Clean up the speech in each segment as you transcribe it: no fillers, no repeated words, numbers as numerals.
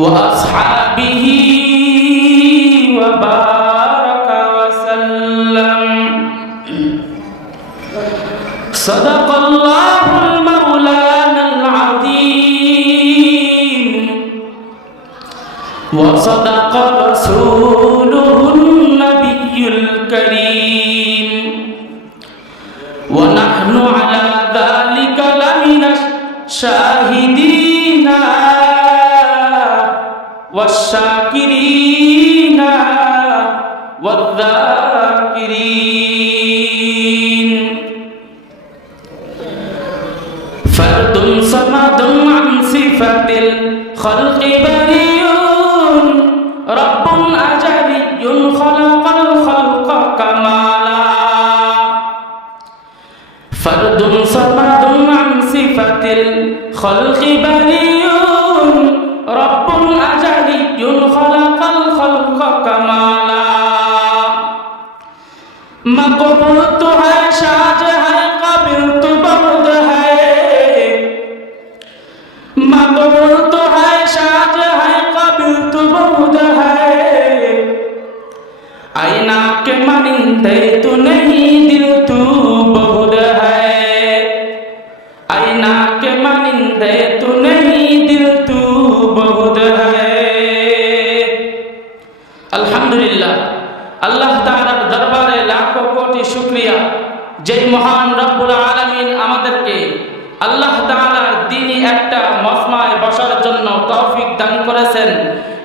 وأصحابه وبارك وسلم. صدق الله المولانا العظيم وصدق رسوله النبي الكريم ونحن على ذلك لمن الشاهدين والشاكرين والذاكرين. فرد صمد عن صفة الخلق بريء رب أجلي خلق الخلق كمالا. فرد صمد عن صفة الخلق بريء رب أجلي خلق الخلق كمالا. मकबूल तो है शाज है काबिल तो बहुत है. मकबूल तो है शाज है काबिल तो बहुत है. आईना के मानिंदे तो नहीं दिल तू बहुत है. आईना के मानिंदे तो नहीं दिल तू बहुत है. अल्हम्दुलिल्लाह আল্লাহ তাআলার দরবারে লাখো কোটি শুকরিয়া যেই মহান রব্বুল আলামিন আমাদেরকে আল্লাহ তাআলার দ্বীনি একটা মজমায় বসার জন্য তৌফিক দান করেছেন।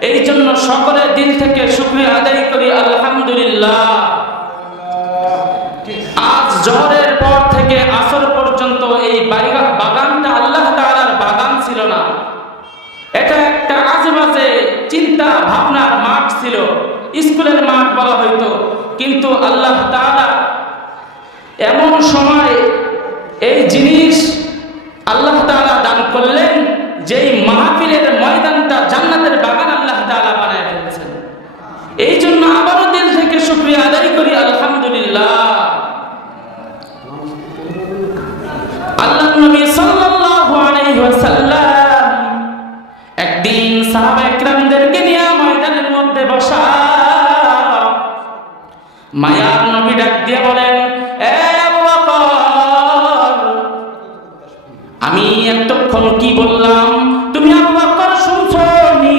এই জন্য সকলে দিল থেকে শুকরিয়া আদায় করি আলহামদুলিল্লাহ। আজ জোহরের পর থেকে আসর পর্যন্ত এই বাগানটা আল্লাহ তাআলার বাগান ছিল না, এটা একটা আজেবাজে চিন্তা ভাবনার মাঠ ছিল, স্কুলের মাঠ বলা হইতো। কিন্তু আল্লাহ তাআলা এমন সময় এই জিনিস আল্লাহ তাআলা দান করলেন যেই মাহফিলের ময়দানটা জান্নাতের বাগান আল্লাহ তাআলা বানায় ফেলেছেন। এই জন্য আবারও দিল থেকে শুকরিয়া আদায় করি আলহামদুলিল্লাহ। আল্লাহর নবী সাল্লাল্লাহু আলাইহি ওয়াসাল্লাম একদিন সাহাবা একরামদেরকে নিয়ে ময়দানের মধ্যে বসা। মায়ার নবী ডাক দিয়ে বলেন, এ আবু বকর, আমি এতক্ষণ কি বললাম তুমি আবু বকর শুনছো নি?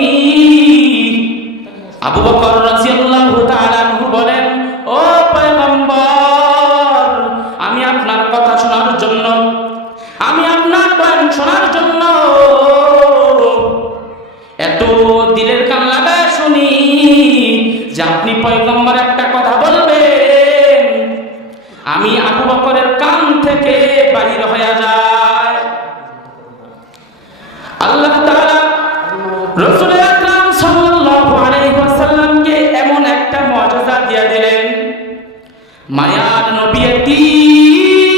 আবু বকর রাদিয়াল্লাহু তাআলা আনহু বলেন, ও পয়গম্বর, আমি আপনার কথা শোনার জন্য, আমি আপনার বয়ান শোনার জন্য এত দিলের কান লাগায় শুনি যে আপনি পয়গম্বর একটা কথা বলবেন আমি আবু বকরের কান থেকে বাহির হয়ে যায়। আল্লাহ তাআলা রাসূল আকরাম সাল্লাল্লাহু আলাইহি ওয়াসাল্লামকে এমন একটা মুআজিজা দিয়ে দিলেন। মায়ার নবী এতিম,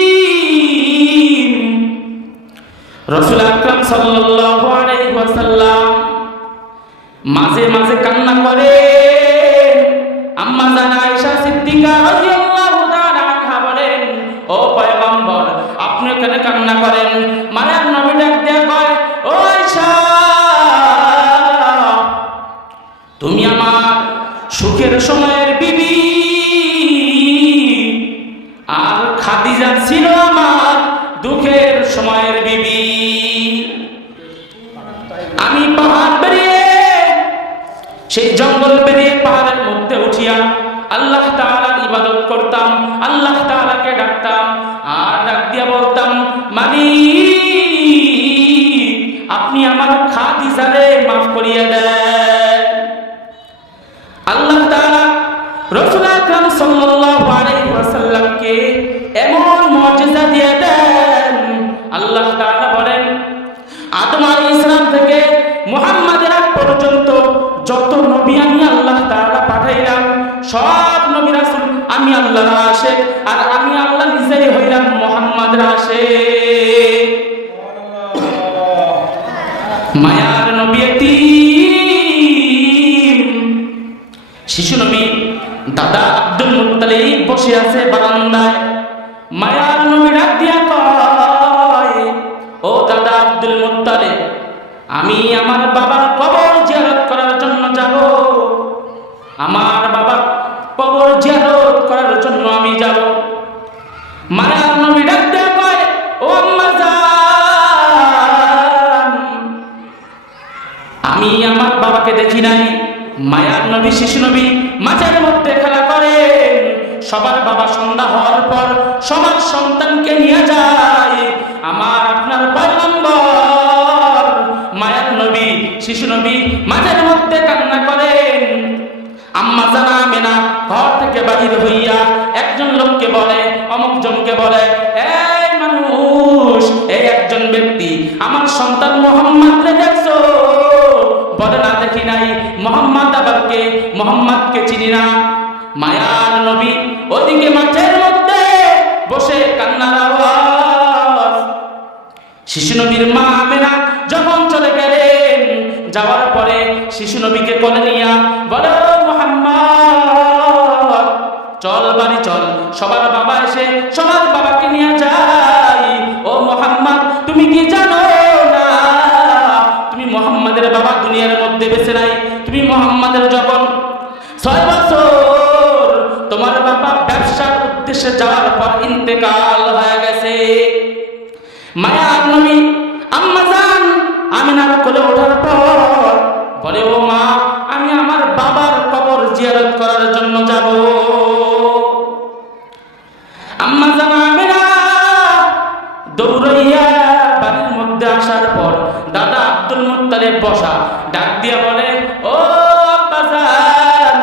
রাসূল আকরাম সাল্লাল্লাহু আলাইহি ওয়াসাল্লাম মাঝে মাঝে কান্না করে। আম্মা জান আয়েশা সিদ্দিকা রাদিয়াল্লাহু তাআলা আনহা বলেন, ও পয়গম্বর, আপনি কেন কান্না করেন? মায়ার নবী ডাক দিয়ে কয়, ও আয়েশা, তুমি আমার সুখের সময়ের বিবি, আর খাদিজা ছিল আমার দুঃখের সময়ের বিবি। আমি পাহাড় বেরিয়ে, সেই জঙ্গল পেরিয়ে পাহাড়ের মধ্যে উঠিয়া আল্লাহ তাআলার ইবাদত করতাম, আল্লাহ তাআলাকে ডাকতাম, আর ডাক দিয়া বলতাম, মালিক, আপনি আমার খাদিজারে মাফ করিয়ে দেন। আল্লাহ তাআলা রাসূল আকরাম সাল্লাল্লাহু আলাইহি ওয়াসাল্লামকে এমন মুআজিজা দিয়ে দেন। আল্লাহ তাআলা বলেন, আদম আলাইহিস সালাম থেকে মুহাম্মাদের আগ পর্যন্ত যত নবী আমি আল্লাহ তাআলা পাঠাইলাম, সব নবী রাসূল আমি আল্লাহর আশিক, আর আমি আল্লাহ নিজেই হইলাম মুহাম্মাদের আশিক। মায়ার নবী এতিম, শিশু নবী দাদা আব্দুল মুত্তালিব বসে আছে বারান্দায়। মায়ার নবী ডাক দিয়া কয়, ও দাদা আব্দুল মুত্তালিব, আমি আমার বাবার কবর জিয়ারত আমার বাবা কবর জিয়ারত করার জন্য আমি যাব। মায়ার নবী ডাক দিয়ে কয়, ও আম্মা জান, আমি আমার বাবাকে দেখি নাই। মায়ার নবী শিশু নবী মাঝের মধ্যে খেলা করেন। সবার বাবা সন্ধ্যা হওয়ার পর সবার সন্তানকে নিয়ে যায়। আমার আপনার পয়গম্বর মায়ার নবী শিশু নবী মাঝের মধ্যে কান্না করেন। আম্মা জান আমেনা ঘর থেকে বাহির হইয়া একজন লোককে বলে, অমুক জনকে বলে, এই মানুষ, এই একজন ব্যক্তি আমার সন্তান মুহাম্মদ রে দেখছো? বলে, না দেখি নাই। মুহাম্মদ আবার কে? মুহাম্মদকে চিনি না। মায়ার নবী ওদিকে মাঠের মধ্যে বসে কান্নার আওয়াজ। শিশু নবীর মা আমেনা যখন চলে গেলেন, যাওয়ার পরে শিশু নবীকে কোলে নিয়া বলে, মুহাম্মদ চল বাড়ি চল, সবার বাবা এসে সবার বাবাকে নিয়ে যায়। ও মুহাম্মদ, তুমি কি জানো না তুমি মুহাম্মাদের বাবা দুনিয়ার মধ্যে বেঁচে নাই? তুমি মুহাম্মাদের যখন 6 বছর তোমার বাবা ব্যবসার উদ্দেশ্যে যাওয়ার পর ইন্তেকাল হয়ে গেছে। মায়ার নবী আম্মা জান আমিনার কোলে ওঠার পর বলে, ও মা, আমি আমার বাবার কবর জিয়ারত করার জন্য যাব। আম্মা জান আমিনা দৌড়াইয়া বাড়ির মধ্যে আসার পর দাদা আব্দুল মুত্তালিব বসা, ডাক দিয়া বলে, ও আব্বা জান,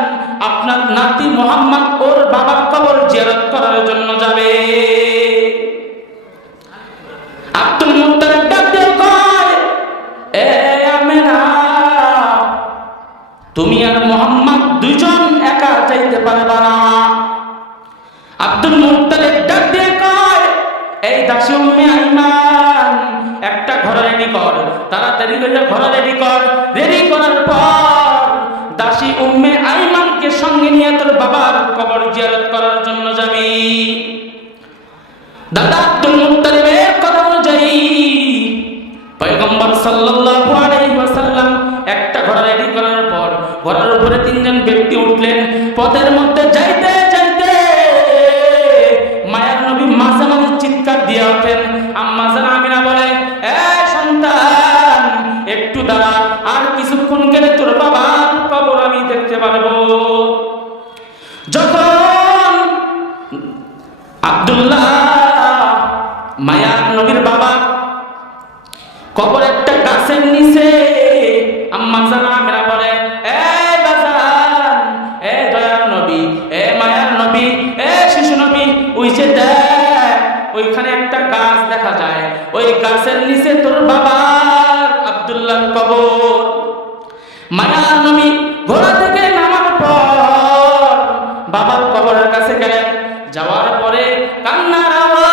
আপনার নাতি মুহাম্মদ ওর বাবার কবর জিয়ারত করার জন্য যাবে। আব্দুল মুত্তালিব ডাক দিয়ে কয়, এ আমেনা, তুমি আর মুহাম্মদ দুইজন একা যাইতে পারবা না। আব্দুল মুত্তালিব ডাক দিয়ে কয়, এই দাসী উম্মে আইমান, একটা ঘর রেডি কর, তাড়াতাড়ি করে ঘর রেডি কর। রেডি করার পর দাসী উম্মে আইমানকে সঙ্গে নিয়ে তোর বাবার কবর জিয়ারত করার জন্য যাবি। দাদা আব্দুল মুত্তালিবের কথা অনুযায়ী পয়গম্বর সাল্লাল্লাহু আলাইহি ওয়াসাল্লাম একটা ঘোড়া রেডি করার পর ঘোড়ার উপরে 3 জন ব্যক্তি উঠলেন। পথের মধ্যে যাইতে যাইতে মায়ার নবী মাঝে মাঝে চিৎকার দিয়ে ওঠেন। আম্মা জান আমিনা বলে, এ সন্তান, একটু দাঁড়া, আর কিছুক্ষণ গেলে তোর বাবার কবর আমি দেখতে পারবো। যখন আব্দুল্লাহ মায়ার নবীর বাবা কবর একটা গাছের নিচে, আম্মা জান আমিনা বলে, এ বাজান, এ দয়ার নবী, এ মায়ার নবী, এ শিশু নবী, ওই যে দেখ, ওইখানে একটা গাছ দেখা যায়, ওই গাছের নিচে তোর বাবার আব্দুল্লাহর কবর। মায়ার নবী ঘোড়া থেকে নামার পর বাবার কবরের কাছে গেলেন। যাওয়ার পরে কান্নার আওয়াজ।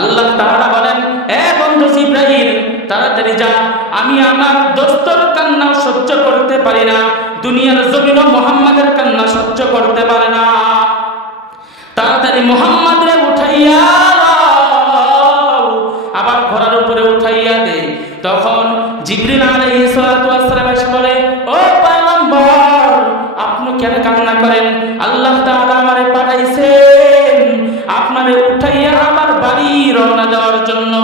আল্লাহ তাআলা বলেন, এ বন্ধু জিবরাইল, তাড়াতাড়ি যা, আমি আমার দোস্তর কান্না সহ্য করতে পারি না, দুনিয়ার জমিনও মুহাম্মাদের কান্না সহ্য করতে পারে না। তাড়াতাড়ি মুহাম্মাদরে উঠাইয়া আবার ঘোড়ার উপরে উঠাইয়া দে। তখন জিবরিল আলাইহিস সালাতু ওয়াস সালাম এসে বলে, ও পয়গম্বর, আপনি কেন কান্না করেন? আল্লাহ তাআলা আমারে পাঠাইছেন আপনারে উঠাইয়া আমার বাড়ি রওনা দেওয়ার জন্য।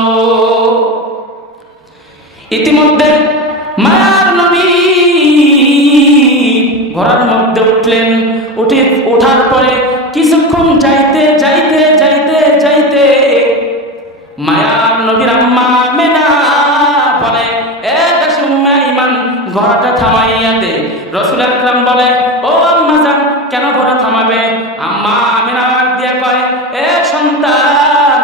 ইতিমধ্যে মায়ার নবী ঘোড়ার মধ্যে উঠলেন। ওঠার পরে কিছুক্ষণ যাইতে যাইতে যাইতে যাইতে মায়ার নবীর আম্মা আমেনা বলে, এ দাসী উম্মে আইমান, ঘোড়াটা থামাইয়া দে। রাসূল আকরাম বলে, ও আম্মা জান, কেন ঘোড়া থামাবে? আম্মা আমেনা দিয়ে কয়, এ সন্তান,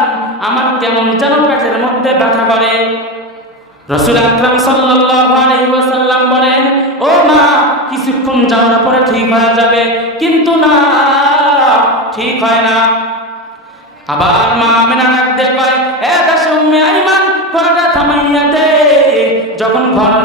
আমার কেমন যেন পেটের মধ্যে ব্যথা করে। রাসূল আকরাম সাল্লাল্লাহু আলাইহি ওয়াসাল্লাম বলেন, ও মা, কিছুক্ষণ যাওয়ার পরে ঠিক হয়ে যাবে। কিন্তু না, ঠিক হয় না। আবার মা আমেনা ডাক দিয়ে কয়, এ দাসী উম্মে আইমান, ঘোড়াটা থামাইয়া দে। যখন ঘোড়ার